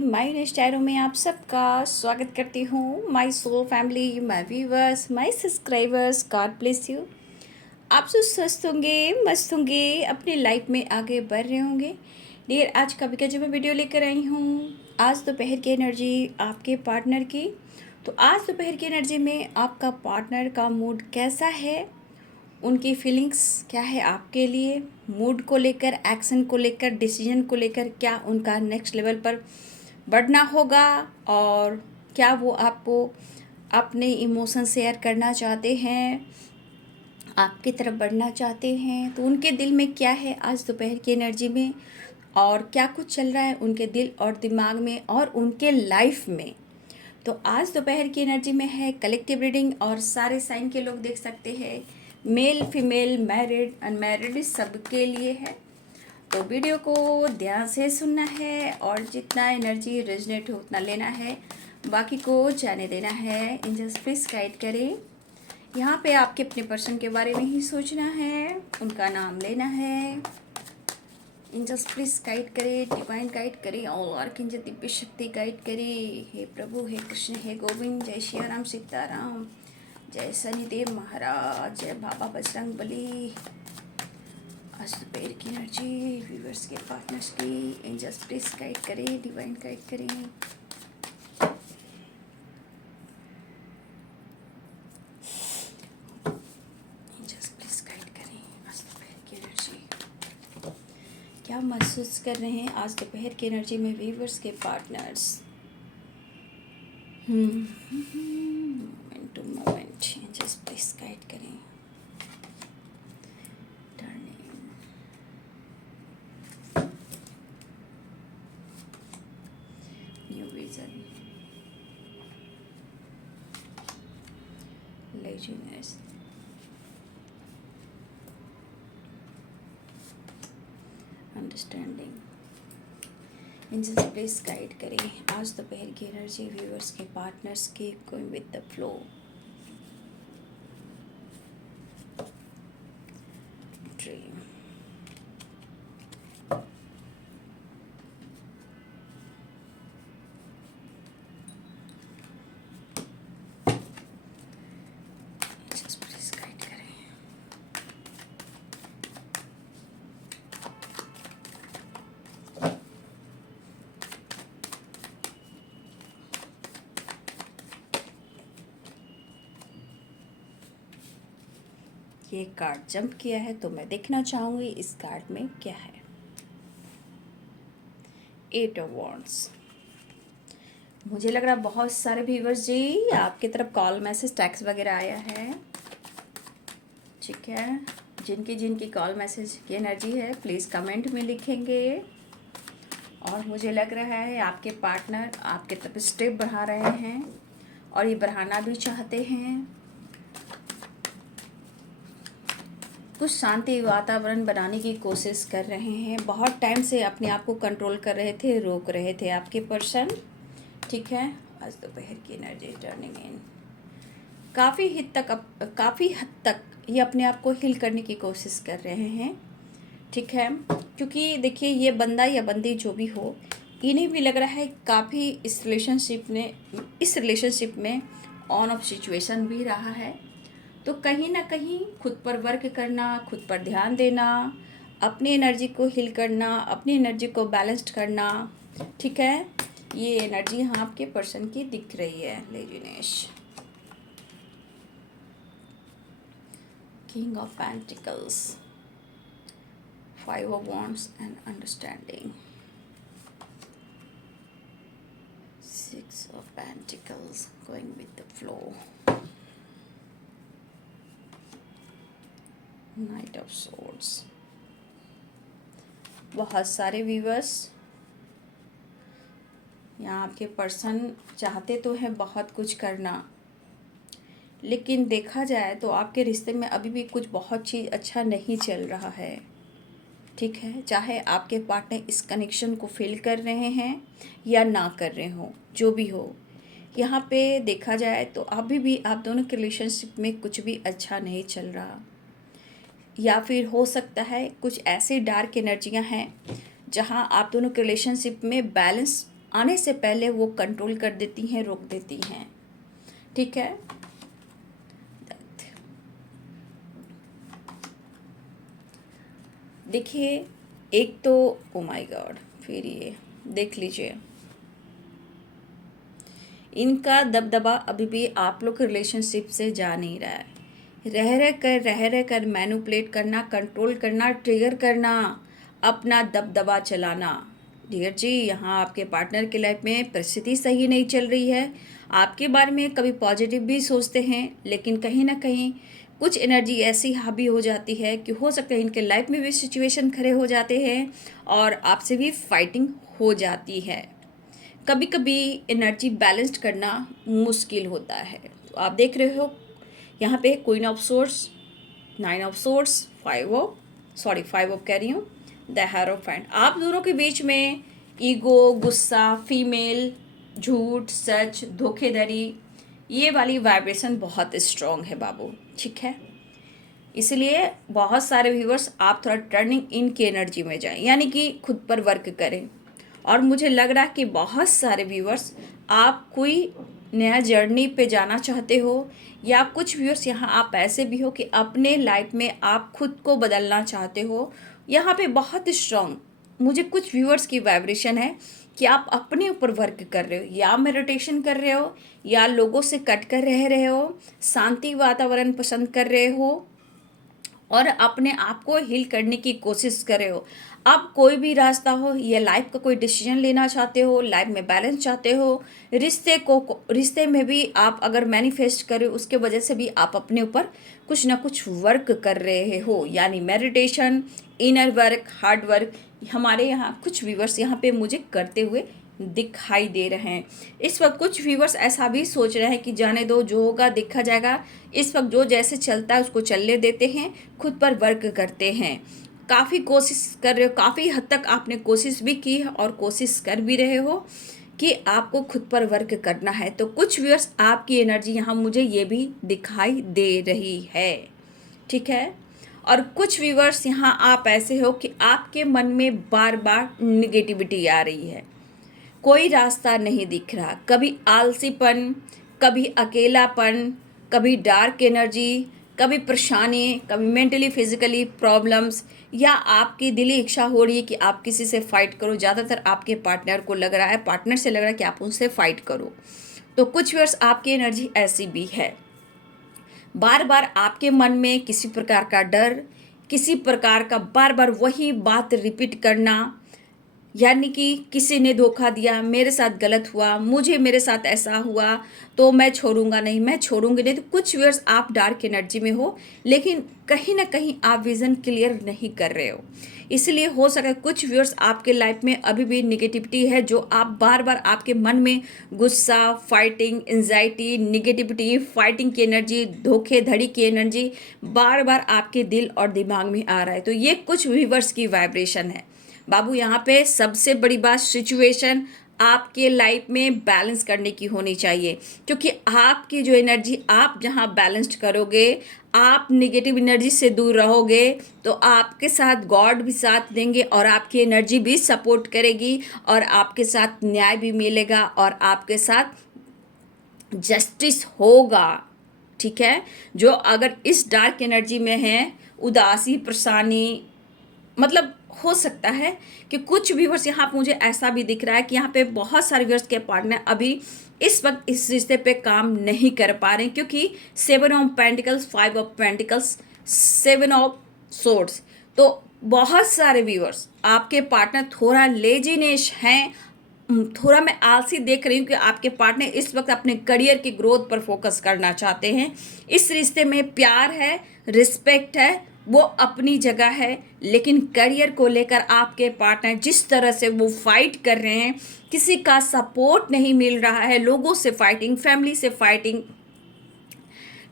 My नेस्टायरो में आप सबका स्वागत करती हूँ। My soul family, my viewers, my subscribers, God bless you. आप सब स्वस्थ होंगे, मस्त होंगे, अपनी लाइफ में आगे बढ़ रहे होंगे। डियर, आज का भी जो मैं वीडियो लेकर आई हूँ, आज दोपहर की एनर्जी आपके पार्टनर की। तो आज दोपहर की एनर्जी में आपका पार्टनर का मूड कैसा है, उनकी फीलिंग्स क्या है आपके लिए, मूड को लेकर, एक्शन को लेकर, डिसीजन को लेकर, क्या उनका नेक्स्ट लेवल पर बढ़ना होगा और क्या वो आपको अपने इमोशन शेयर करना चाहते हैं, आपकी तरफ बढ़ना चाहते हैं। तो उनके दिल में क्या है आज दोपहर की एनर्जी में, और क्या कुछ चल रहा है उनके दिल और दिमाग में और उनके लाइफ में। तो आज दोपहर की एनर्जी में है कलेक्टिव रीडिंग और सारे साइन के लोग देख सकते हैं। मेल, फीमेल, मैरिड, अनमैरिड सबके लिए है। तो वीडियो को ध्यान से सुनना है और जितना एनर्जी रेजनेट हो उतना लेना है, बाकी को जाने देना है। एंजल्स प्लीज गाइड करें। यहाँ पे आपके अपने पर्सन के बारे में ही सोचना है, उनका नाम लेना है। एंजल्स प्लीज गाइड करे, डिवाइन गाइड करे, और आर्कएंजल दिव्य शक्ति गाइड करे। हे प्रभु, हे कृष्ण, हे गोविंद, जय श्री राम, सीताराम, जय शनिदेव महाराज, जय बाबा बजरंग बली। आज दोपहर की एनर्जी व्यूवर्स के पार्टनर्स की एंजल्स प्लीज गाइड करें, डिवाइन गाइड करें। एंजल्स प्लीज गाइड करें आज दोपहर की एनर्जी। क्या महसूस कर रहे हैं आज दोपहर की एनर्जी में व्यूवर्स के partners. Moment to moment angels please guide करें। New vision, laziness, understanding. Angels please guide करें आज दोपहर की एनर्जी व्यूअर्स के पार्टनर्स की। Going with the flow. Dream, angels please guide करें। ये कार्ड जंप किया है तो मैं देखना चाहूँगी इस कार्ड में क्या है। 8 ऑफ वॉन्ड्स। मुझे लग रहा है बहुत सारे व्यूवर्स जी आपकी तरफ कॉल, मैसेज, टैक्स वगैरह आया है। ठीक है, जिनकी जिनकी कॉल, मैसेज की एनर्जी है प्लीज़ कमेंट में लिखेंगे। और मुझे लग रहा है आपके पार्टनर आपके तरफ स्टेप बढ़ा रहे हैं और ये बढ़ाना भी चाहते हैं। कुछ शांति वातावरण बनाने की कोशिश कर रहे हैं। बहुत टाइम से अपने आप को कंट्रोल कर रहे थे, रोक रहे थे आपके पर्सन। ठीक है, आज दोपहर की एनर्जी टर्निंग इन। काफ़ी हद तक ये अपने आप को हील करने की कोशिश कर रहे हैं। ठीक है, क्योंकि देखिए ये बंदा या बंदी जो भी हो, इन्हें भी लग रहा है काफ़ी इस रिलेशनशिप में ऑन ऑफ सिचुएशन भी रहा है। तो कहीं ना कहीं खुद पर वर्क करना, खुद पर ध्यान देना, अपनी एनर्जी को हील करना, अपनी एनर्जी को बैलेंस्ड करना। ठीक है, ये एनर्जी यहाँ आपके पर्सन की दिख रही है। Laziness, king of pentacles, 5 of wands and understanding, 6 of pentacles, going with the flow, night of swords. बहुत सारे व्यूवर्स यहाँ आपके पर्सन चाहते तो हैं बहुत कुछ करना, लेकिन देखा जाए तो आपके रिश्ते में अभी भी कुछ बहुत चीज़ अच्छा नहीं चल रहा है। ठीक है, चाहे आपके पार्टनर इस कनेक्शन को फील कर रहे हैं या ना कर रहे हो, जो भी हो, यहाँ पे देखा जाए तो अभी भी आप दोनों के रिलेशनशिप में कुछ भी अच्छा नहीं चल रहा। या फिर हो सकता है कुछ ऐसी डार्क एनर्जियां हैं जहां आप दोनों के रिलेशनशिप में बैलेंस आने से पहले वो कंट्रोल कर देती हैं, रोक देती हैं। ठीक है, देखिए एक तो ओ माय गॉड, फिर ये देख लीजिए, इनका दबदबा अभी भी आप लोग के रिलेशनशिप से जा नहीं रहा है। रह कर मैनिपुलेट करना, कंट्रोल करना, ट्रिगर करना, अपना दबदबा चलाना। डियर जी, यहाँ आपके पार्टनर की लाइफ में परिस्थिति सही नहीं चल रही है। आपके बारे में कभी पॉजिटिव भी सोचते हैं, लेकिन कहीं ना कहीं कुछ एनर्जी ऐसी हावी हो जाती है कि हो सकता है इनके लाइफ में भी सिचुएशन खड़े हो जाते हैं और आपसे भी फाइटिंग हो जाती है। कभी कभी एनर्जी बैलेंस्ड करना मुश्किल होता है। तो आप देख रहे हो यहाँ पे queen of source, 9 of source, 5 of कह रही हूँ, द हेरोफेंट। आप दोनों के बीच में ईगो, गुस्सा, फीमेल, झूठ, सच, धोखेधड़ी, ये वाली वाइब्रेशन बहुत स्ट्रॉन्ग है बाबू। ठीक है, इसलिए बहुत सारे व्यूअर्स आप थोड़ा टर्निंग इन की एनर्जी में जाएं, यानी कि खुद पर वर्क करें। और मुझे लग रहा है कि बहुत सारे व्यूअर्स आप कोई नया जर्नी पे जाना चाहते हो, या कुछ व्यूअर्स यहाँ आप ऐसे भी हो कि अपने लाइफ में आप खुद को बदलना चाहते हो। यहाँ पे बहुत स्ट्रॉन्ग मुझे कुछ व्यूअर्स की वाइब्रेशन है कि आप अपने ऊपर वर्क कर रहे हो, या मेडिटेशन कर रहे हो, या लोगों से कट कर रह रहे हो, शांति वातावरण पसंद कर रहे हो और अपने आप को हील करने की कोशिश कर रहे हो। अब कोई भी रास्ता हो, या लाइफ का कोई डिसीजन लेना चाहते हो, लाइफ में बैलेंस चाहते हो, रिश्ते में भी आप अगर मैनिफेस्ट करें, उसके वजह से भी आप अपने ऊपर कुछ ना कुछ वर्क कर रहे हो, यानी meditation, inner work, hard work. हमारे यहाँ कुछ व्यूअर्स यहाँ पे मुझे करते हुए दिखाई दे रहे हैं। इस वक्त कुछ व्यूअर्स ऐसा भी सोच रहे हैं कि जाने दो, जो होगा देखा जाएगा। इस वक्त जो जैसे चलता है उसको चलने देते हैं, खुद पर वर्क करते हैं। काफ़ी कोशिश कर रहे हो, काफ़ी हद तक आपने कोशिश भी की है और कोशिश कर भी रहे हो कि आपको खुद पर वर्क करना है। तो कुछ व्यूअर्स आपकी एनर्जी यहाँ मुझे ये भी दिखाई दे रही है। ठीक है, और कुछ व्यूअर्स यहाँ आप ऐसे हो कि आपके मन में बार बार निगेटिविटी आ रही है, कोई रास्ता नहीं दिख रहा। कभी आलसीपन, कभी अकेलापन, कभी डार्क एनर्जी, कभी परेशानी, कभी मेंटली फिजिकली प्रॉब्लम्स, या आपकी दिली इच्छा हो रही है कि आप किसी से फाइट करो। ज़्यादातर आपके पार्टनर को लग रहा है, पार्टनर से लग रहा है कि आप उनसे फाइट करो। तो कुछ वर्ष आपकी एनर्जी ऐसी भी है, बार बार आपके मन में किसी प्रकार का डर, किसी प्रकार का बार बार वही बात रिपीट करना, यानी कि किसी ने धोखा दिया, मेरे साथ गलत हुआ, मेरे साथ ऐसा हुआ तो मैं छोड़ूंगा नहीं, मैं छोड़ूंगी नहीं। तो कुछ व्यूअर्स आप डार्क एनर्जी में हो, लेकिन कहीं ना कहीं आप विज़न क्लियर नहीं कर रहे हो। इसलिए हो सका है कुछ व्यूअर्स आपके लाइफ में अभी भी निगेटिविटी है, जो आप बार बार आपके मन में गुस्सा, फाइटिंग, एंजाइटी, निगेटिविटी, फाइटिंग की एनर्जी, धोखेधड़ी की एनर्जी बार बार आपके दिल और दिमाग में आ रहा है। तो ये कुछ व्यूअर्स की वाइब्रेशन है बाबू। यहाँ पे सबसे बड़ी बात सिचुएशन आपके लाइफ में बैलेंस करने की होनी चाहिए, क्योंकि आपकी जो एनर्जी आप जहाँ बैलेंस्ड करोगे, आप नेगेटिव एनर्जी से दूर रहोगे, तो आपके साथ गॉड भी साथ देंगे और आपकी एनर्जी भी सपोर्ट करेगी और आपके साथ न्याय भी मिलेगा और आपके साथ जस्टिस होगा। ठीक है, जो अगर इस डार्क एनर्जी में है, उदासी, परेशानी, मतलब हो सकता है कि कुछ व्यूअर्स यहाँ पे मुझे ऐसा भी दिख रहा है कि यहाँ पे बहुत सारे व्यूअर्स के पार्टनर अभी इस वक्त इस रिश्ते पे काम नहीं कर पा रहे हैं, क्योंकि 7 of pentacles, 5 of pentacles, 7 of swords. तो बहुत सारे व्यूअर्स आपके पार्टनर थोड़ा लेजीनेस हैं, थोड़ा मैं आलसी देख रही हूँ कि आपके पार्टनर इस वक्त अपने करियर की ग्रोथ पर फोकस करना चाहते हैं। इस रिश्ते में प्यार है, रिस्पेक्ट है, वो अपनी जगह है, लेकिन करियर को लेकर आपके पार्टनर जिस तरह से वो फाइट कर रहे हैं, किसी का सपोर्ट नहीं मिल रहा है, लोगों से फाइटिंग, फैमिली से फाइटिंग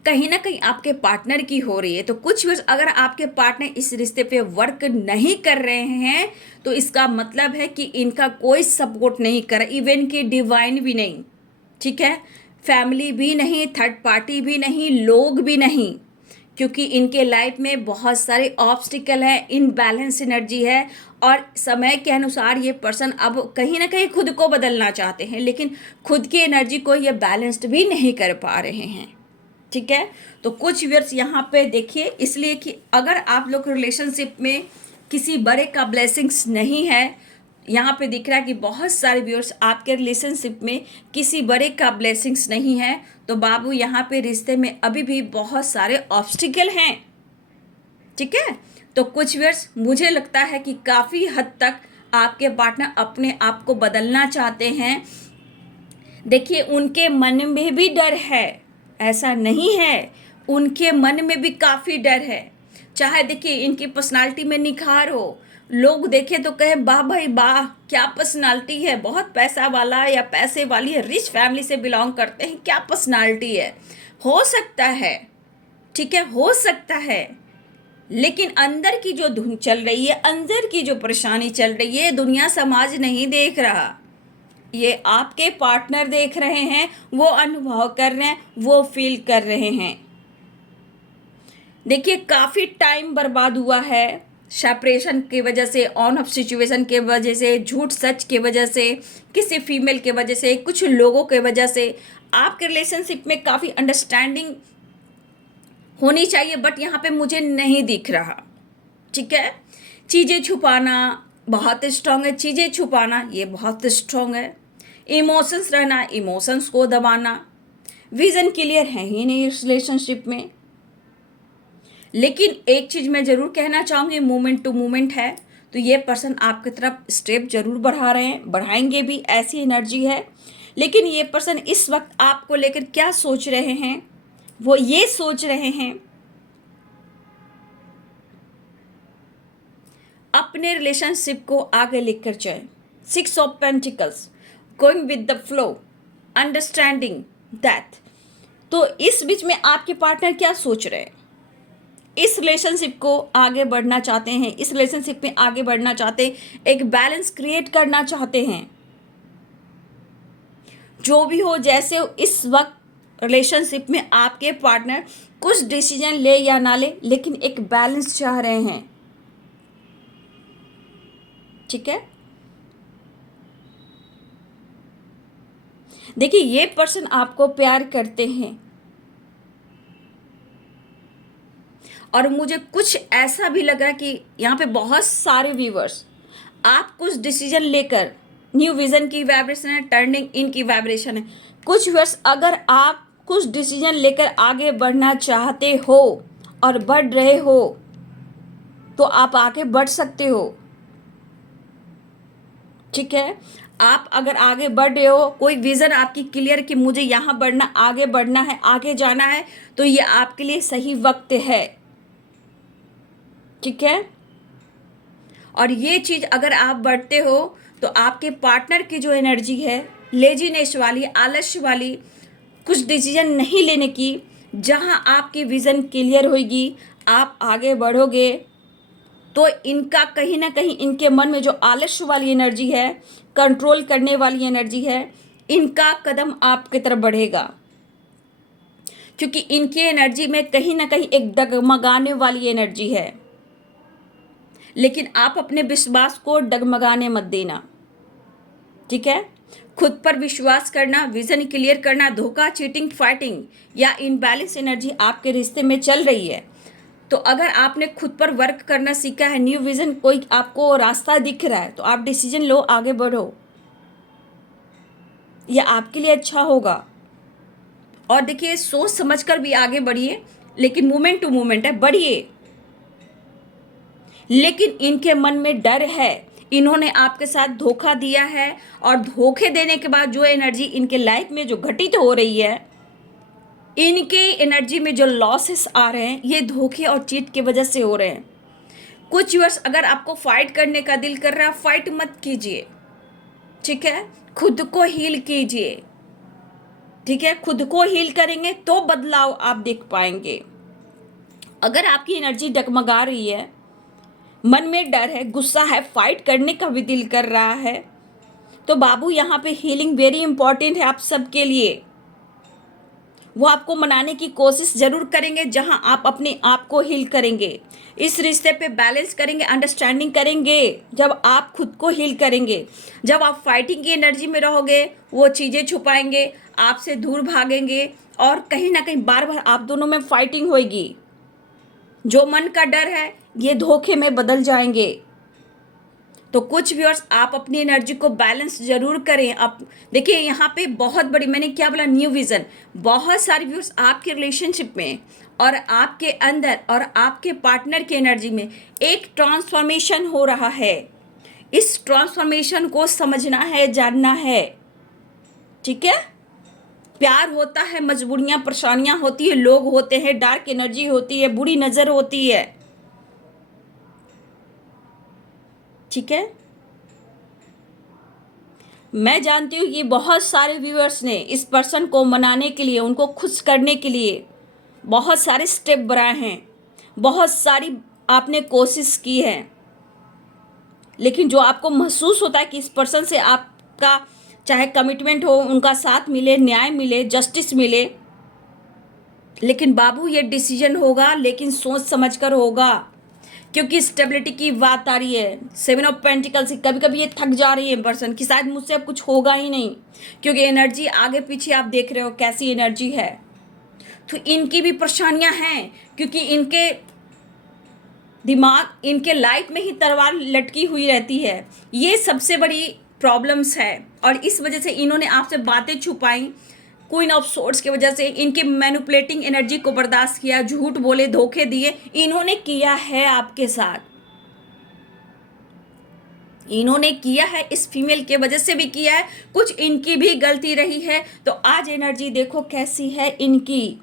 कहीं ना कहीं आपके पार्टनर की हो रही है। तो कुछ वर्ष अगर आपके पार्टनर इस रिश्ते पे वर्क नहीं कर रहे हैं, तो इसका मतलब है कि इनका कोई सपोर्ट नहीं कर रहा, इवन कि डिवाइन भी नहीं, ठीक है, फैमिली भी नहीं, थर्ड पार्टी भी नहीं, लोग भी नहीं, क्योंकि इनके लाइफ में बहुत सारे ऑब्स्टिकल है, इनबैलेंस एनर्जी है, और समय के अनुसार ये पर्सन अब कहीं ना कहीं खुद को बदलना चाहते हैं, लेकिन खुद की एनर्जी को ये बैलेंस्ड भी नहीं कर पा रहे हैं। ठीक है, तो कुछ व्यूअर्स यहाँ पे देखिए, इसलिए कि अगर आप लोग रिलेशनशिप में किसी बड़े का ब्लेसिंग्स नहीं है, यहाँ पे दिख रहा है कि बहुत सारे व्यूअर्स आपके रिलेशनशिप में किसी बड़े का ब्लेसिंग्स नहीं है, तो बाबू यहाँ पे रिश्ते में अभी भी बहुत सारे ऑब्स्टिकल हैं। ठीक है, तो कुछ व्यूअर्स मुझे लगता है कि काफ़ी हद तक आपके पार्टनर अपने आप को बदलना चाहते हैं। देखिए, उनके मन में भी डर है, ऐसा नहीं है, उनके मन में भी काफ़ी डर है। चाहे देखिए इनकी पर्सनालिटी में निखार हो, लोग देखे तो कहे वाह भाई वाह क्या पर्सनालिटी है, बहुत पैसा वाला या पैसे वाली है, रिच फैमिली से बिलोंग करते हैं, क्या पर्सनालिटी है। हो सकता है, ठीक है, हो सकता है, लेकिन अंदर की जो धुन चल रही है, अंदर की जो परेशानी चल रही है, दुनिया समाज नहीं देख रहा, ये आपके पार्टनर देख रहे हैं, वो अनुभव कर रहे हैं, वो फील कर रहे हैं। देखिए, काफ़ी टाइम बर्बाद हुआ है सेपरेशन की वजह से, ऑन ऑफ सिचुएशन के वजह से, झूठ सच के वजह से, किसी फीमेल के वजह से, कुछ लोगों के वजह से। आपके रिलेशनशिप में काफ़ी अंडरस्टैंडिंग होनी चाहिए, बट यहाँ पे मुझे नहीं दिख रहा। ठीक है, चीज़ें छुपाना बहुत स्ट्रांग है, चीज़ें छुपाना ये बहुत स्ट्रांग है। इमोशंस रहना, इमोशंस को दबाना, विज़न क्लियर है ही नहीं इस रिलेशनशिप में। लेकिन एक चीज़ मैं ज़रूर कहना चाहूँगी, मूवमेंट टू मूवमेंट है, तो ये पर्सन आपकी तरफ स्टेप ज़रूर बढ़ा रहे हैं, बढ़ाएंगे भी, ऐसी एनर्जी है। लेकिन ये पर्सन इस वक्त आपको लेकर क्या सोच रहे हैं, वो ये सोच रहे हैं अपने रिलेशनशिप को आगे लेकर जाए। 6 of pentacles, going with the flow, understanding that. तो इस बीच में आपके पार्टनर क्या सोच रहे हैं, इस रिलेशनशिप को आगे बढ़ना चाहते हैं, इस रिलेशनशिप में आगे बढ़ना चाहते हैं, एक बैलेंस क्रिएट करना चाहते हैं। जो भी हो, जैसे हो, इस वक्त रिलेशनशिप में आपके पार्टनर कुछ डिसीजन ले या ना ले, लेकिन एक बैलेंस चाह रहे हैं। ठीक है, देखिए ये पर्सन आपको प्यार करते हैं, और मुझे कुछ ऐसा भी लग रहा है कि यहाँ पे बहुत सारे व्यूवर्स आप कुछ डिसीजन लेकर, न्यू विजन की वाइब्रेशन है, टर्निंग इन की वाइब्रेशन है। कुछ व्यूवर्स अगर आप कुछ डिसीजन लेकर आगे बढ़ना चाहते हो और बढ़ रहे हो, तो आप आगे बढ़ सकते हो। ठीक है, आप अगर आगे बढ़ रहे हो, कोई विज़न आपकी क्लियर कि मुझे यहाँ बढ़ना, आगे बढ़ना है, आगे जाना है, तो ये आपके लिए सही वक्त है। ठीक है, और ये चीज़ अगर आप बढ़ते हो, तो आपके पार्टनर की जो एनर्जी है, लेजीनेस वाली, आलस्य वाली, कुछ डिसीजन नहीं लेने की, जहाँ आपकी विज़न क्लियर होगी, आप आगे बढ़ोगे, तो इनका कहीं ना कहीं इनके मन में जो आलस्य वाली एनर्जी है, कंट्रोल करने वाली एनर्जी है, इनका कदम आपकी तरफ बढ़ेगा, क्योंकि इनकी एनर्जी में कहीं ना कहीं एक डगमगाने वाली एनर्जी है। लेकिन आप अपने विश्वास को डगमगाने मत देना। ठीक है, खुद पर विश्वास करना, विजन क्लियर करना। धोखा, चीटिंग, फाइटिंग या इनबैलेंस एनर्जी आपके रिश्ते में चल रही है, तो अगर आपने खुद पर वर्क करना सीखा है, न्यू विजन कोई आपको रास्ता दिख रहा है, तो आप डिसीजन लो, आगे बढ़ो, यह आपके लिए अच्छा होगा। और देखिए, सोच समझकर भी आगे बढ़िए, लेकिन मूवमेंट टू मूवमेंट है, बढ़िए। लेकिन इनके मन में डर है, इन्होंने आपके साथ धोखा दिया है, और धोखे देने के बाद जो एनर्जी इनके लाइफ में जो घटित हो रही है, इनके एनर्जी में जो लॉसेस आ रहे हैं, ये धोखे और चीट की वजह से हो रहे हैं। कुछ वर्ष अगर आपको फाइट करने का दिल कर रहा है, फाइट मत कीजिए। ठीक है, खुद को हील कीजिए। ठीक है, खुद को हील करेंगे तो बदलाव आप देख पाएंगे। अगर आपकी एनर्जी डगमगा रही है, मन में डर है, गुस्सा है, फाइट करने का भी दिल कर रहा है, तो बाबू यहाँ पे हीलिंग वेरी इंपॉर्टेंट है आप सबके लिए। वो आपको मनाने की कोशिश ज़रूर करेंगे, जहां आप अपने आप को हील करेंगे, इस रिश्ते पे बैलेंस करेंगे, अंडरस्टैंडिंग करेंगे। जब आप खुद को हील करेंगे, जब आप फाइटिंग की एनर्जी में रहोगे, वो चीज़ें छुपाएंगे, आपसे दूर भागेंगे और कहीं ना कहीं बार बार आप दोनों में फाइटिंग होगी। जो मन का डर है ये धोखे में बदल जाएंगे। तो कुछ व्यूअर्स आप अपनी एनर्जी को बैलेंस जरूर करें। आप देखिए यहाँ पे बहुत बड़ी, मैंने क्या बोला, न्यू विजन। बहुत सारे व्यूअर्स आपके रिलेशनशिप में और आपके अंदर और आपके पार्टनर की एनर्जी में एक ट्रांसफॉर्मेशन हो रहा है। इस ट्रांसफॉर्मेशन को समझना है, जानना है, ठीक है। प्यार होता है, मजबूरियां, परेशानियां होती है, लोग होते हैं, डार्क एनर्जी होती है, बुरी नजर होती है, ठीक है। मैं जानती हूँ कि बहुत सारे व्यूअर्स ने इस पर्सन को मनाने के लिए, उनको खुश करने के लिए बहुत सारे स्टेप बढ़ाए हैं, बहुत सारी आपने कोशिश की है, लेकिन जो आपको महसूस होता है कि इस पर्सन से आपका चाहे कमिटमेंट हो, उनका साथ मिले, न्याय मिले, जस्टिस मिले, लेकिन बाबू ये डिसीजन होगा, लेकिन सोच समझ कर होगा, क्योंकि स्टेबिलिटी की बात आ रही है। 7 ऑफ पेंटिकल्स से कभी कभी ये थक जा रही है पर्सन कि शायद मुझसे अब कुछ होगा ही नहीं, क्योंकि एनर्जी आगे पीछे आप देख रहे हो कैसी एनर्जी है। तो इनकी भी परेशानियां हैं, क्योंकि इनके दिमाग, इनके लाइफ में ही तलवार लटकी हुई रहती है। ये सबसे बड़ी प्रॉब्लम्स है और इस वजह से इन्होंने आपसे बातें छुपाई। क्वीन ऑफ सोर्ड्स की वजह से इनके मैनिपुलेटिंग एनर्जी को बर्दाश्त किया, झूठ बोले, धोखे दिए, इन्होंने किया है आपके साथ, इन्होंने किया है, इस फीमेल के वजह से भी किया है, कुछ इनकी भी गलती रही है। तो आज एनर्जी देखो कैसी है इनकी,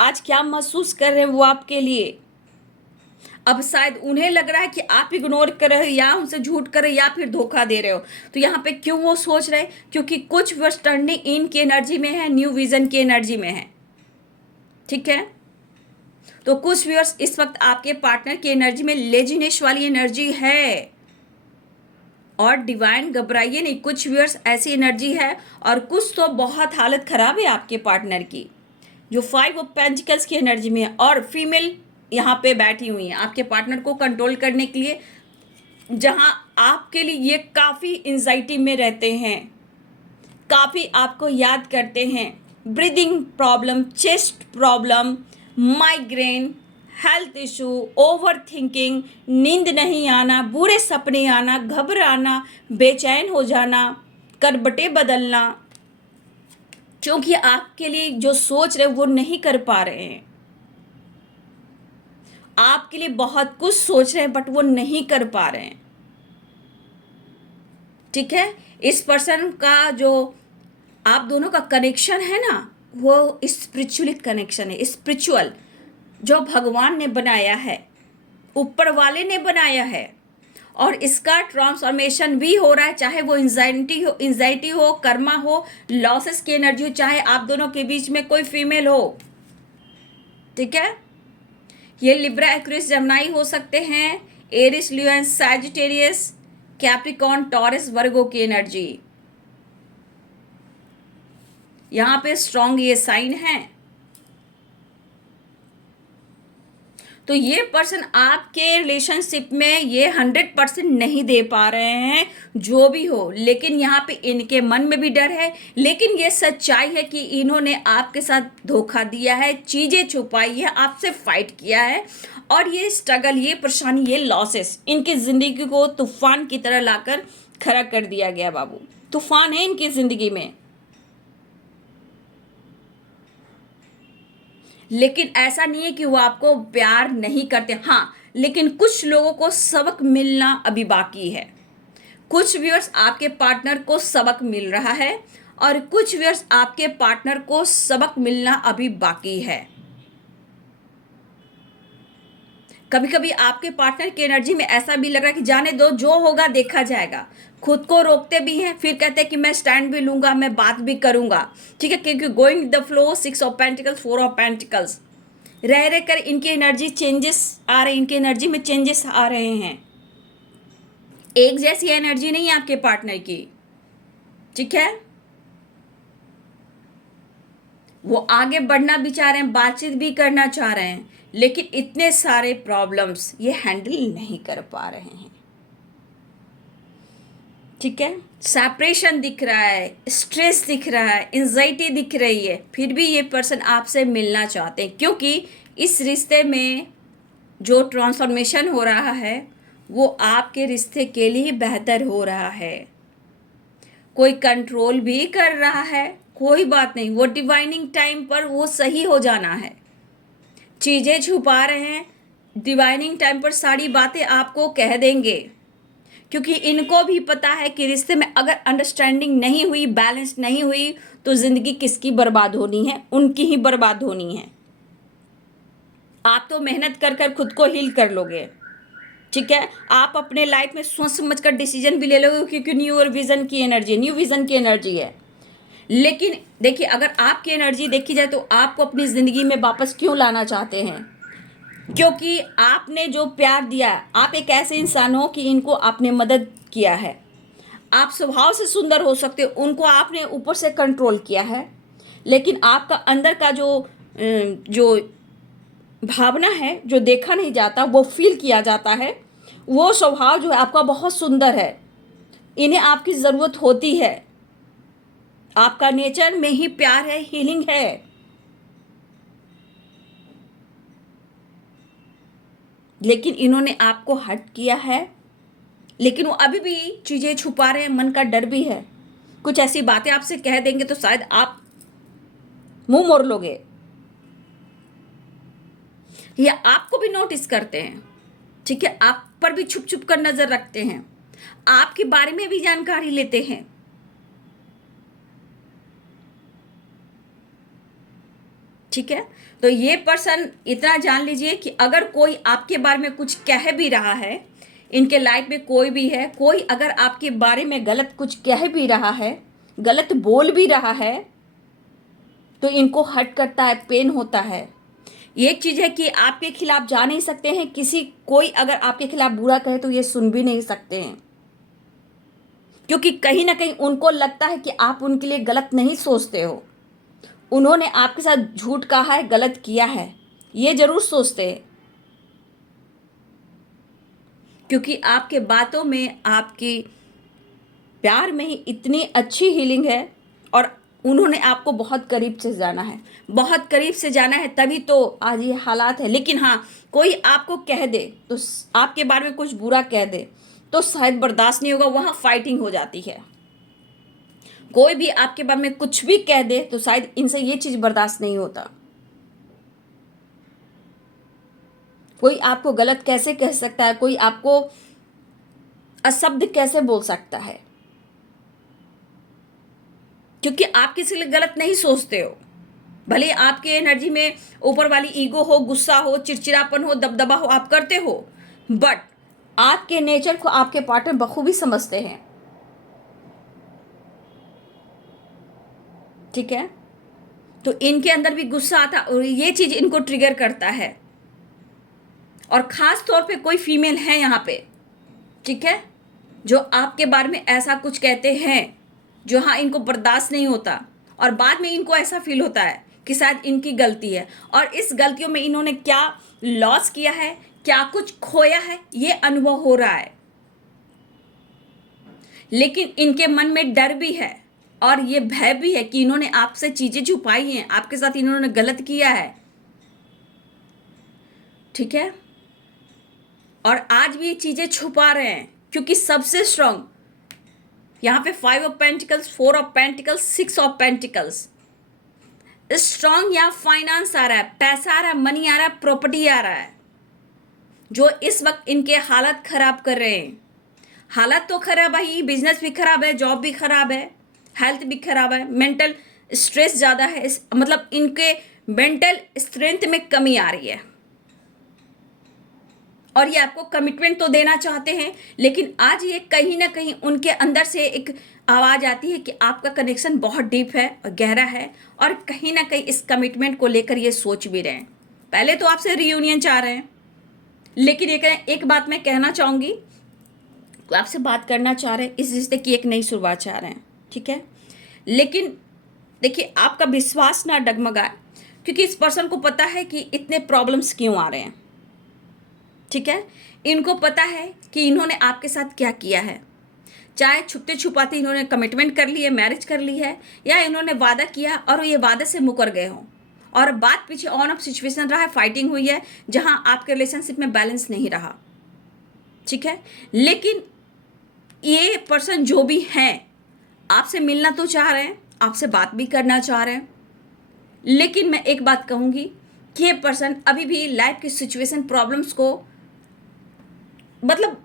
आज क्या महसूस कर रहे हैं वो आपके लिए। अब शायद उन्हें लग रहा है कि आप इग्नोर कर रहे हो या उनसे झूठ कर रहे हो या फिर धोखा दे रहे हो। तो यहाँ पे क्यों वो सोच रहे हैं, क्योंकि कुछ टर्निंग इनकी एनर्जी में है, न्यू विजन की एनर्जी में है, ठीक है। तो कुछ व्यूअर्स इस वक्त आपके पार्टनर की एनर्जी में लेजीनेस वाली एनर्जी है और डिवाइन घबराइए नहीं। कुछ व्यूअर्स ऐसी एनर्जी है और कुछ तो बहुत हालत खराब है आपके पार्टनर की, जो 5 ऑफ पेंटिकल्स की एनर्जी में है और फीमेल यहाँ पे बैठी हुई है आपके पार्टनर को कंट्रोल करने के लिए, जहाँ आपके लिए ये काफ़ी एंजाइटी में रहते हैं, काफ़ी आपको याद करते हैं। Breathing problem, chest problem, migraine, health issue, over thinking, नींद नहीं आना, बुरे सपने आना, घबराना, बेचैन हो जाना, करवटें बदलना, क्योंकि आपके लिए जो सोच रहे वो नहीं कर पा रहे हैं। आपके लिए बहुत कुछ सोच रहे हैं बट वो नहीं कर पा रहे हैं, ठीक है। इस पर्सन का जो आप दोनों का कनेक्शन है ना, वो स्पिरिचुअल कनेक्शन है, स्पिरिचुअल, जो भगवान ने बनाया है, ऊपर वाले ने बनाया है, और इसका ट्रांसफॉर्मेशन भी हो रहा है, चाहे वो एंजाइटी हो, कर्मा हो, लॉसेस की एनर्जी हो, चाहे आप दोनों के बीच में कोई फीमेल हो, ठीक है। ये लिब्रा, एक्वेरियस, जेमिनी हो सकते हैं, एरिस, लियो, सैजिटेरियस, कैप्रिकॉर्न, टॉरस, वर्गो की एनर्जी यहाँ पे स्ट्रॉन्ग ये साइन है। तो ये पर्सन आपके रिलेशनशिप में ये 100% नहीं दे पा रहे हैं, जो भी हो, लेकिन यहाँ पे इनके मन में भी डर है, लेकिन ये सच्चाई है कि इन्होंने आपके साथ धोखा दिया है, चीज़ें छुपाई है, आपसे फाइट किया है, और ये स्ट्रगल, ये परेशानी, ये लॉसेस इनकी ज़िंदगी को तूफान की तरह लाकर खड़ा कर दिया गया। बाबू तूफान है इनकी ज़िंदगी में, लेकिन ऐसा नहीं है कि वो आपको प्यार नहीं करते, हाँ, लेकिन कुछ लोगों को सबक मिलना अभी बाकी है। कुछ व्यूअर्स आपके पार्टनर को सबक मिल रहा है और कुछ व्यूअर्स आपके पार्टनर को सबक मिलना अभी बाकी है। कभी कभी आपके पार्टनर की एनर्जी में ऐसा भी लग रहा है कि जाने दो, जो होगा देखा जाएगा। खुद को रोकते भी हैं, फिर कहते हैं कि मैं स्टैंड भी लूंगा, मैं बात भी करूंगा, ठीक है, क्योंकि going the flow, 6 of pentacles, 4 of pentacles, रह रह कर इनकी एनर्जी चेंजेस आ रहे हैं, इनकी एनर्जी में चेंजेस आ रहे हैं। एक जैसी एनर्जी नहीं है आपके पार्टनर की, ठीक है। वो आगे बढ़ना भी चाह रहे हैं, बातचीत भी करना चाह रहे हैं, लेकिन इतने सारे प्रॉब्लम्स ये हैंडल नहीं कर पा रहे हैं। ठीक है, सेपरेशन दिख रहा है, स्ट्रेस दिख रहा है, एंजाइटी दिख रही है, फिर भी ये पर्सन आपसे मिलना चाहते हैं, क्योंकि इस रिश्ते में जो ट्रांसफॉर्मेशन हो रहा है वो आपके रिश्ते के लिए बेहतर हो रहा है। कोई कंट्रोल भी कर रहा है, कोई बात नहीं, वो डिवाइनिंग टाइम पर वो सही हो जाना है। चीज़ें छुपा रहे हैं, डिवाइनिंग टाइम पर सारी बातें आपको कह देंगे, क्योंकि इनको भी पता है कि रिश्ते में अगर अंडरस्टैंडिंग नहीं हुई, बैलेंस नहीं हुई, तो ज़िंदगी किसकी बर्बाद होनी है? उनकी ही बर्बाद होनी है। आप तो मेहनत कर कर खुद को हील कर लोगे, ठीक है, आप अपने लाइफ में सोच समझ कर डिसीजन भी ले लोगे, क्योंकि न्यू विजन की एनर्जी, न्यू विजन की एनर्जी है। लेकिन देखिए, अगर आपकी एनर्जी देखी जाए तो आपको अपनी ज़िंदगी में वापस क्यों लाना चाहते हैं? क्योंकि आपने जो प्यार दिया, आप एक ऐसे इंसान हो कि इनको आपने मदद किया है। आप स्वभाव से सुंदर हो सकते हो, उनको आपने ऊपर से कंट्रोल किया है, लेकिन आपका अंदर का जो भावना है, जो देखा नहीं जाता, वो फील किया जाता है, वो स्वभाव जो है आपका बहुत सुंदर है। इन्हें आपकी ज़रूरत होती है। आपका नेचर में ही प्यार है, हीलिंग है। लेकिन इन्होंने आपको हर्ट किया है, लेकिन वो अभी भी चीज़ें छुपा रहे हैं, मन का डर भी है। कुछ ऐसी बातें आपसे कह देंगे तो शायद आप मुंह मोड़ लोगे, या आपको भी नोटिस करते हैं, ठीक है, आप पर भी छुप छुप कर नजर रखते हैं, आपके बारे में भी जानकारी लेते हैं। ठीक है, तो ये पर्सन इतना जान लीजिए कि अगर कोई आपके बारे में कुछ कह भी रहा है, इनके लाइफ में कोई भी है, कोई अगर आपके बारे में गलत कुछ कह भी रहा है, गलत बोल भी रहा है, तो इनको हर्ट करता है, पेन होता है। एक चीज़ है कि आपके खिलाफ जा नहीं सकते हैं, कोई अगर आपके खिलाफ बुरा कहे तो ये सुन भी नहीं सकते हैं, क्योंकि कहीं ना कहीं उनको लगता है कि आप उनके लिए गलत नहीं सोचते हो। उन्होंने आपके साथ झूठ कहा है, गलत किया है, ये जरूर सोचते हैं, क्योंकि आपके बातों में, आपकी प्यार में ही इतनी अच्छी हीलिंग है, और उन्होंने आपको बहुत करीब से जाना है, बहुत करीब से जाना है, तभी तो आज ये हालात है। लेकिन हाँ, कोई आपको कह दे तो, आपके बारे में कुछ बुरा कह दे तो शायद बर्दाश्त नहीं होगा, वहाँ फाइटिंग हो जाती है। कोई भी आपके बारे में कुछ भी कह दे तो शायद इनसे ये चीज़ बर्दाश्त नहीं होता। कोई आपको गलत कैसे कह सकता है, कोई आपको अशब्द कैसे बोल सकता है, क्योंकि आप किसी के लिए गलत नहीं सोचते हो। भले आपके एनर्जी में ऊपर वाली ईगो हो, गुस्सा हो, चिड़चिड़ापन हो, दबदबा हो, आप करते हो, बट आपके नेचर को आपके पार्टनर बखूबी समझते हैं। ठीक है, तो इनके अंदर भी गुस्सा आता और ये चीज़ इनको ट्रिगर करता है। और ख़ास तौर पे कोई फीमेल है यहाँ पे, ठीक है, जो आपके बारे में ऐसा कुछ कहते हैं जो हाँ इनको बर्दाश्त नहीं होता, और बाद में इनको ऐसा फील होता है कि शायद इनकी गलती है, और इस गलतियों में इन्होंने क्या लॉस किया है, क्या कुछ खोया है, ये अनुभव हो रहा है। लेकिन इनके मन में डर भी है और ये भय भी है कि इन्होंने आपसे चीज़ें छुपाई हैं, आपके साथ इन्होंने गलत किया है। ठीक है, और आज भी ये चीज़ें छुपा रहे हैं, क्योंकि सबसे स्ट्रांग यहाँ पे 5 of pentacles, 4 of pentacles, 6 of pentacles, strong यहाँ फाइनेंस आ रहा है, पैसा आ रहा है, मनी आ रहा है, प्रॉपर्टी आ रहा है, जो इस वक्त इनके हालत खराब कर रहे हैं। हालत तो खराब है ही, बिजनेस भी खराब है, जॉब भी खराब है, हेल्थ भी खराब है, मेंटल स्ट्रेस ज़्यादा है, मतलब इनके मेंटल स्ट्रेंथ में कमी आ रही है। और ये आपको कमिटमेंट तो देना चाहते हैं, लेकिन आज ये कहीं ना कहीं उनके अंदर से एक आवाज़ आती है कि आपका कनेक्शन बहुत डीप है और गहरा है, और कहीं ना कहीं इस कमिटमेंट को लेकर ये सोच भी रहे हैं। पहले तो आपसे रियूनियन चाह रहे हैं, लेकिन एक बात मैं कहना चाहूँगी, आपसे बात करना चाह रहे हैं, इस रिश्ते की एक नई शुरुआत चाह रहे हैं। ठीक है, लेकिन देखिए आपका विश्वास ना डगमगाए, क्योंकि इस पर्सन को पता है कि इतने प्रॉब्लम्स क्यों आ रहे हैं। ठीक है, इनको पता है कि इन्होंने आपके साथ क्या किया है, चाहे छुपते छुपाते इन्होंने कमिटमेंट कर ली है, मैरिज कर ली है, या इन्होंने वादा किया और ये वादे से मुकर गए हों और बात पीछे ऑन ऑफ सिचुएशन रहा है, फाइटिंग हुई है जहां आपके रिलेशनशिप में बैलेंस नहीं रहा। ठीक है, लेकिन ये पर्सन जो भी हैं आपसे मिलना तो चाह रहे हैं, आपसे बात भी करना चाह रहे हैं, लेकिन मैं एक बात कहूंगी कि ये पर्सन अभी भी लाइफ की सिचुएशन प्रॉब्लम्स को मतलब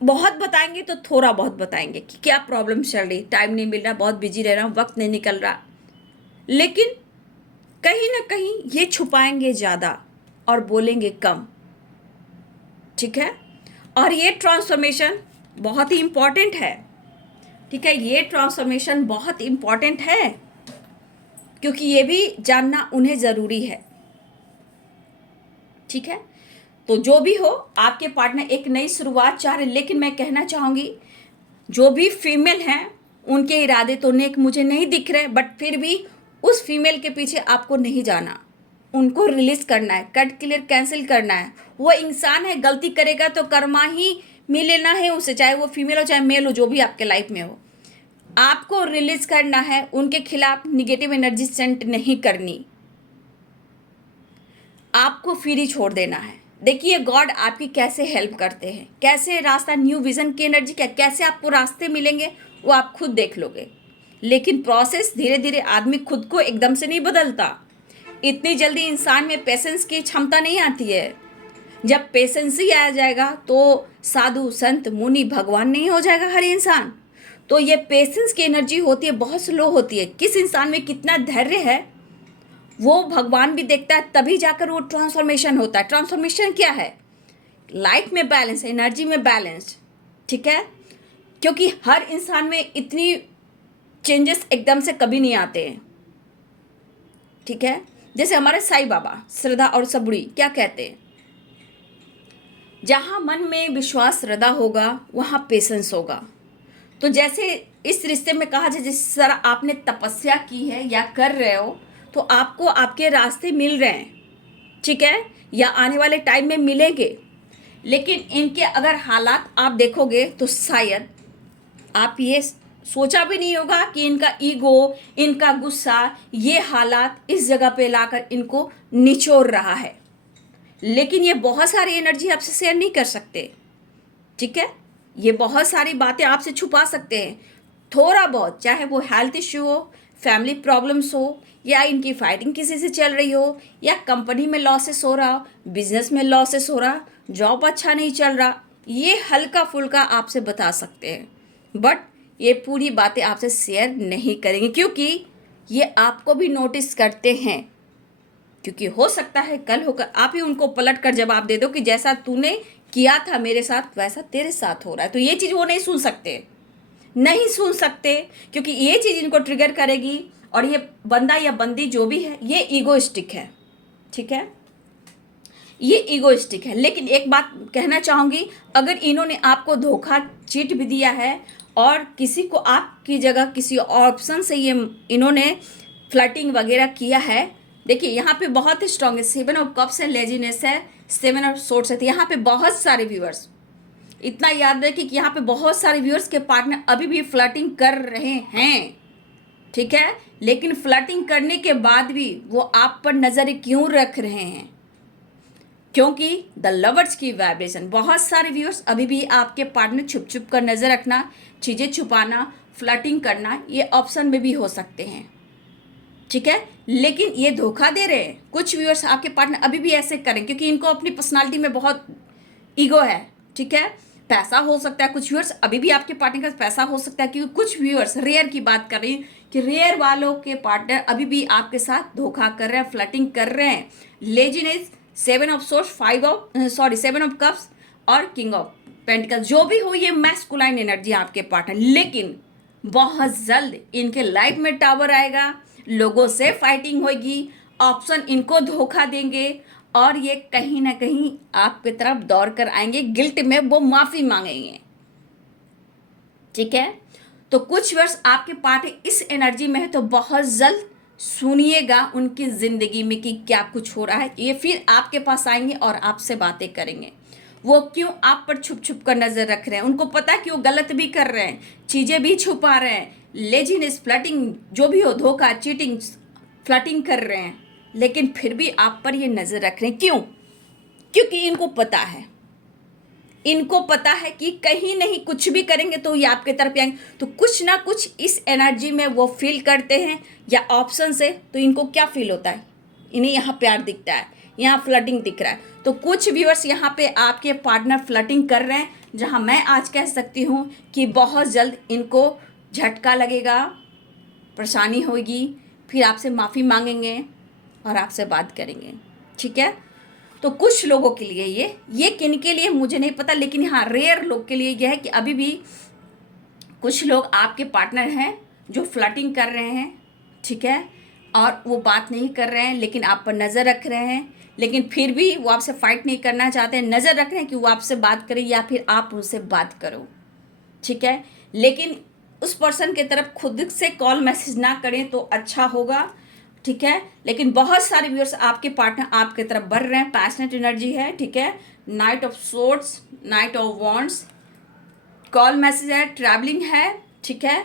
बहुत बताएंगे तो थोड़ा बहुत बताएंगे कि क्या प्रॉब्लम चल रही, टाइम नहीं मिल रहा, बहुत बिजी रह रहा हूँ, वक्त नहीं निकल रहा, लेकिन कहीं ना कहीं ये छुपाएंगे ज़्यादा और बोलेंगे कम। ठीक है, और ये ट्रांसफॉर्मेशन बहुत ही इम्पॉर्टेंट है। ठीक है, ये ट्रांसफॉर्मेशन बहुत इम्पॉर्टेंट है, क्योंकि ये भी जानना उन्हें ज़रूरी है। ठीक है, तो जो भी हो, आपके पार्टनर एक नई शुरुआत चाह रहे, लेकिन मैं कहना चाहूँगी जो भी फीमेल हैं उनके इरादे तो नेक मुझे नहीं दिख रहे, बट फिर भी उस फीमेल के पीछे आपको नहीं जाना, उनको रिलीज करना है, कट क्लियर कैंसिल करना है। वो इंसान है, गलती करेगा तो कर्मा ही मिलेना है उसे, चाहे वो फीमेल हो चाहे मेल हो, जो भी आपके लाइफ में हो, आपको रिलीज करना है। उनके खिलाफ निगेटिव एनर्जी सेंट नहीं करनी, आपको फ्री छोड़ देना है। देखिए गॉड आपकी कैसे हेल्प करते हैं, कैसे रास्ता, न्यू विजन की एनर्जी क्या, कैसे आपको रास्ते मिलेंगे वो आप खुद देख लोगे। लेकिन प्रोसेस धीरे धीरे, आदमी खुद को एकदम से नहीं बदलता, इतनी जल्दी इंसान में पेशेंस की क्षमता नहीं आती है। जब पेशेंस ही आ जाएगा तो साधु संत मुनि भगवान नहीं हो जाएगा हर इंसान। तो ये पेशेंस की एनर्जी होती है, बहुत स्लो होती है। किस इंसान में कितना धैर्य है वो भगवान भी देखता है, तभी जाकर वो ट्रांसफॉर्मेशन होता है। ट्रांसफॉर्मेशन क्या है? लाइफ में बैलेंस, एनर्जी में बैलेंस। ठीक है, क्योंकि हर इंसान में इतनी चेंजेस एकदम से कभी नहीं आते हैं। ठीक है, जैसे हमारे साईं बाबा श्रद्धा और सबुरी क्या कहते हैं, जहाँ मन में विश्वास श्रद्धा होगा वहाँ पेशेंस होगा। तो जैसे इस रिश्ते में कहा जाए, जिस तरह आपने तपस्या की है या कर रहे हो, तो आपको आपके रास्ते मिल रहे हैं। ठीक है, या आने वाले टाइम में मिलेंगे, लेकिन इनके अगर हालात आप देखोगे तो शायद आप ये सोचा भी नहीं होगा कि इनका ईगो, इनका गुस्सा, ये हालात इस जगह पे लाकर इनको निचोड़ रहा है। लेकिन ये बहुत सारी एनर्जी आपसे शेयर नहीं कर सकते। ठीक है, ये बहुत सारी बातें आपसे छुपा सकते हैं, थोड़ा बहुत, चाहे वो हेल्थ इश्यू हो, फैमिली प्रॉब्लम्स हो, या इनकी फाइटिंग किसी से चल रही हो, या कंपनी में लॉसेस हो रहा, बिजनेस में लॉसेस हो रहा, जॉब अच्छा नहीं चल रहा, ये हल्का फुल्का आपसे बता सकते हैं, बट ये पूरी बातें आपसे शेयर नहीं करेंगे, क्योंकि ये आपको भी नोटिस करते हैं। क्योंकि हो सकता है कल होकर आप ही उनको पलट कर जवाब दे दो कि जैसा तूने किया था मेरे साथ वैसा तेरे साथ हो रहा है। तो ये चीज़ वो नहीं सुन सकते, नहीं सुन सकते, क्योंकि ये चीज़ इनको ट्रिगर करेगी। और ये बंदा या बंदी जो भी है, ये ईगोइस्टिक है। ठीक है, ये ईगोइस्टिक है। लेकिन एक बात कहना चाहूँगी, अगर इन्होंने आपको धोखा, चीट भी दिया है और किसी को आपकी जगह किसी ऑप्शन से ये इन्होंने फ्लर्टिंग वगैरह किया है, देखिए यहाँ पे बहुत स्ट्रांग है, 7 ऑफ कप्स है, लेजीनेस है, 7 ऑफ सोर्ट्स है। तो यहाँ पे बहुत सारे व्यूअर्स, इतना याद रखिए कि यहाँ पे बहुत सारे व्यूअर्स के पार्टनर अभी भी फ्लर्टिंग कर रहे हैं। ठीक है, लेकिन फ्लर्टिंग करने के बाद भी वो आप पर नजर क्यों रख रहे हैं? क्योंकि द लवर्स की वाइब्रेशन, बहुत सारे व्यूअर्स अभी भी आपके पार्टनर छुप छुप कर नजर रखना, चीजें छुपाना, फ्लर्टिंग करना, ये ऑप्शन में भी हो सकते हैं। ठीक है, लेकिन ये धोखा दे रहे हैं। कुछ व्यूअर्स आपके पार्टनर अभी भी ऐसे करें, क्योंकि इनको अपनी पर्सनालिटी में बहुत ईगो है। ठीक है, पैसा हो सकता है, कुछ व्यूअर्स अभी भी आपके पार्टनर का पैसा हो सकता है, क्योंकि कुछ व्यूअर्स, रेयर की बात कर रही हूँ कि रेयर वालों के पार्टनर अभी भी आपके साथ धोखा कर रहे हैं, फ्लर्टिंग कर रहे हैं। Laziness, 7 of source, 7 of cups और किंग ऑफ पेंटिकल्स, जो भी हो, ये मैस्कुलाइन एनर्जी आपके पार्टनर। लेकिन बहुत जल्द इनके लाइफ में टावर आएगा, लोगों से फाइटिंग होगी, ऑप्शन इनको धोखा देंगे और ये कहीं ना कहीं आपकी तरफ दौड़ कर आएंगे, गिल्ट में वो माफी मांगेंगे। ठीक है, तो कुछ वर्ष आपके पार्टनर इस एनर्जी में है, तो बहुत जल्द सुनिएगा उनकी ज़िंदगी में कि क्या कुछ हो रहा है। ये फिर आपके पास आएंगे और आपसे बातें करेंगे। वो क्यों आप पर छुप छुप कर नज़र रख रहे हैं, उनको पता है कि वो गलत भी कर रहे हैं, चीज़ें भी छुपा रहे हैं, लेजीनेस, फ्लर्टिंग, जो भी हो, धोखा, चीटिंग, फ्लर्टिंग कर रहे हैं, लेकिन फिर भी आप पर ये नज़र रख रहे हैं। क्यों? क्योंकि इनको पता है कि कहीं नहीं कुछ भी करेंगे तो ये आपके तरफ आएंगे। तो कुछ ना कुछ इस एनर्जी में वो फील करते हैं या ऑप्शन से। तो इनको क्या फील होता है? इन्हें यहाँ प्यार दिखता है, यहाँ फ्लर्टिंग दिख रहा है। तो कुछ व्यूअर्स यहाँ पे आपके पार्टनर फ्लर्टिंग कर रहे हैं, जहाँ मैं आज कह सकती हूँ कि बहुत जल्द इनको झटका लगेगा, परेशानी होगी, फिर आपसे माफ़ी मांगेंगे और आपसे बात करेंगे। ठीक है? तो कुछ लोगों के लिए ये किन के लिए मुझे नहीं पता, लेकिन हाँ, रेयर लोग के लिए यह है कि अभी भी कुछ लोग आपके पार्टनर हैं जो फ्लर्टिंग कर रहे हैं। ठीक है? और वो बात नहीं कर रहे हैं, लेकिन आप पर नज़र रख रहे हैं, लेकिन फिर भी वो आपसे फाइट नहीं करना चाहते हैं। नज़र रख रहे हैं कि वो आपसे बात करें या फिर आप उनसे बात करो। ठीक है? लेकिन उस पर्सन की तरफ खुद से कॉल मैसेज ना करें तो अच्छा होगा। ठीक है? लेकिन बहुत सारे व्यूअर्स आपके पार्टनर आपके तरफ बढ़ रहे हैं, पैशनेट एनर्जी है। ठीक है? Night of swords, night of wands, call message है, ट्रैवलिंग है। ठीक है?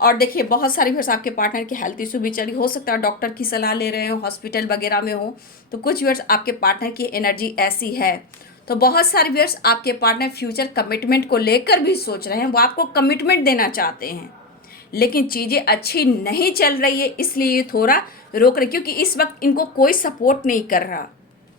और देखिए बहुत सारे व्यूअर्स आपके पार्टनर की हेल्थ इशू भी चली, हो सकता है डॉक्टर की सलाह ले रहे हो, हॉस्पिटल वगैरह में हो। तो कुछ व्यूअर्स आपके पार्टनर की एनर्जी ऐसी है। तो बहुत सारे व्यूअर्स आपके पार्टनर फ्यूचर कमिटमेंट को लेकर भी सोच रहे हैं, वो आपको कमिटमेंट देना चाहते हैं, लेकिन चीज़ें अच्छी नहीं चल रही है, इसलिए ये थोड़ा रोक रहे, क्योंकि इस वक्त इनको कोई सपोर्ट नहीं कर रहा।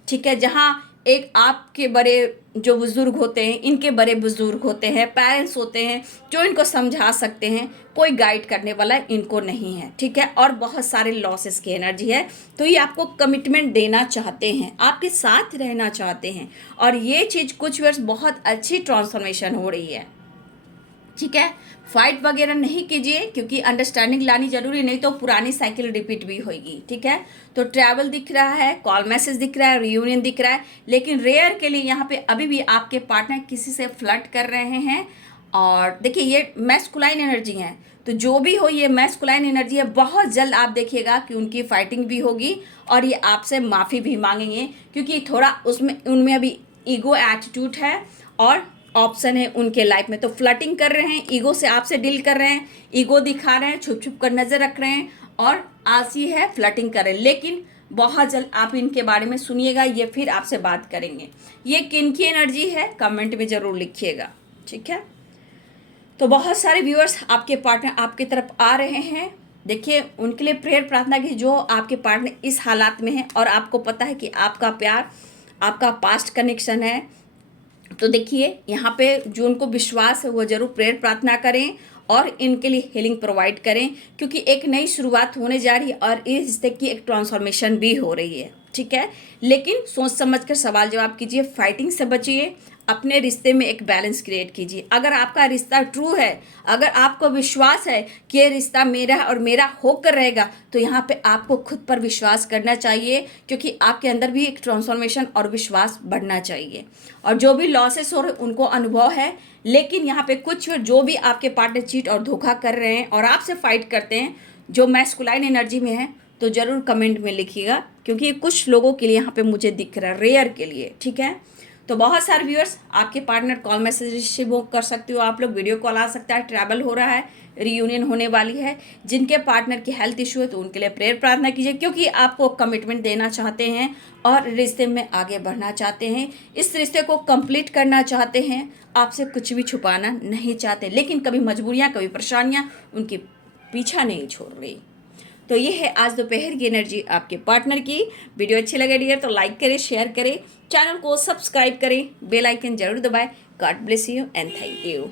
ठीक है? जहाँ एक आपके बड़े जो बुज़ुर्ग होते हैं, इनके बड़े बुज़ुर्ग होते हैं, पेरेंट्स होते हैं जो इनको समझा सकते हैं, कोई गाइड करने वाला इनको नहीं है। ठीक है? और बहुत सारे लॉसेस की एनर्जी है। तो ये आपको कमिटमेंट देना चाहते हैं, आपके साथ रहना चाहते हैं, और ये चीज़ कुछ वर्ष बहुत अच्छी ट्रांसफॉर्मेशन हो रही है। ठीक है? फाइट वगैरह नहीं कीजिए, क्योंकि अंडरस्टैंडिंग लानी जरूरी, नहीं तो पुरानी साइकिल रिपीट भी होगी। ठीक है? तो ट्रैवल दिख रहा है, कॉल मैसेज दिख रहा है, रियूनियन दिख रहा है, लेकिन रेयर के लिए यहाँ पे अभी भी आपके पार्टनर किसी से फ्लर्ट कर रहे हैं। और देखिए ये मैस्कुलाइन एनर्जी है, तो जो भी हो ये मैस्कुलाइन एनर्जी है। बहुत जल्द आप देखिएगा कि उनकी फाइटिंग भी होगी और ये आपसे माफ़ी भी मांगेंगे, क्योंकि थोड़ा उनमें अभी ईगो एटीट्यूड है और ऑप्शन है उनके लाइफ में। तो फ्लर्टिंग कर रहे हैं, ईगो से आपसे डील कर रहे हैं, ईगो दिखा रहे हैं, छुप छुप कर नज़र रख रहे हैं, और आलसी है, फ्लर्टिंग कर रहे हैं। लेकिन बहुत जल्द आप इनके बारे में सुनिएगा, ये फिर आपसे बात करेंगे। ये किन की एनर्जी है कमेंट में ज़रूर लिखिएगा। ठीक है? तो बहुत सारे व्यूअर्स आपके पार्टनर आपकी तरफ आ रहे हैं। देखिए उनके लिए प्रेयर प्रार्थना की, जो आपके पार्टनर इस हालात में है और आपको पता है कि आपका प्यार, आपका पास्ट कनेक्शन है। तो देखिए यहाँ पे जो उनको विश्वास है वो जरूर प्रेयर प्रार्थना करें और इनके लिए हीलिंग प्रोवाइड करें, क्योंकि एक नई शुरुआत होने जा रही है और इस रिश्ते की एक ट्रांसफॉर्मेशन भी हो रही है। ठीक है? लेकिन सोच समझ कर सवाल जवाब कीजिए, फाइटिंग से बचिए, अपने रिश्ते में एक बैलेंस क्रिएट कीजिए। अगर आपका रिश्ता ट्रू है, अगर आपको विश्वास है कि ये रिश्ता मेरा है और मेरा होकर रहेगा, तो यहाँ पे आपको खुद पर विश्वास करना चाहिए, क्योंकि आपके अंदर भी एक ट्रांसफॉर्मेशन और विश्वास बढ़ना चाहिए। और जो भी लॉसेस हो रहे उनको अनुभव है, लेकिन यहाँ पे कुछ जो भी आपके पार्टनर चीट और धोखा कर रहे हैं और आपसे फाइट करते हैं, जो मैस्कुलाइन एनर्जी में है, तो ज़रूर कमेंट में लिखिएगा, क्योंकि कुछ लोगों के लिए यहाँ पे मुझे दिख रहा है, रेयर के लिए। ठीक है? तो बहुत सारे व्यूअर्स आपके पार्टनर कॉल मैसेज रिसीव कर सकते हो, आप लोग वीडियो कॉल आ सकता है, ट्रैवल हो रहा है, रियूनियन होने वाली है। जिनके पार्टनर की हेल्थ इशू है तो उनके लिए प्रेयर प्रार्थना कीजिए, क्योंकि आपको कमिटमेंट देना चाहते हैं और रिश्ते में आगे बढ़ना चाहते हैं, इस रिश्ते को कंप्लीट करना चाहते हैं, आपसे कुछ भी छुपाना नहीं चाहते, लेकिन कभी मजबूरियाँ, कभी परेशानियाँ उनकी पीछा नहीं छोड़ रही। तो ये है आज दोपहर की एनर्जी आपके पार्टनर की। वीडियो अच्छी लगे डियर तो लाइक करें, शेयर करें, चैनल को सब्सक्राइब करें, बेल आइकन जरूर दबाएं। God bless you and thank you.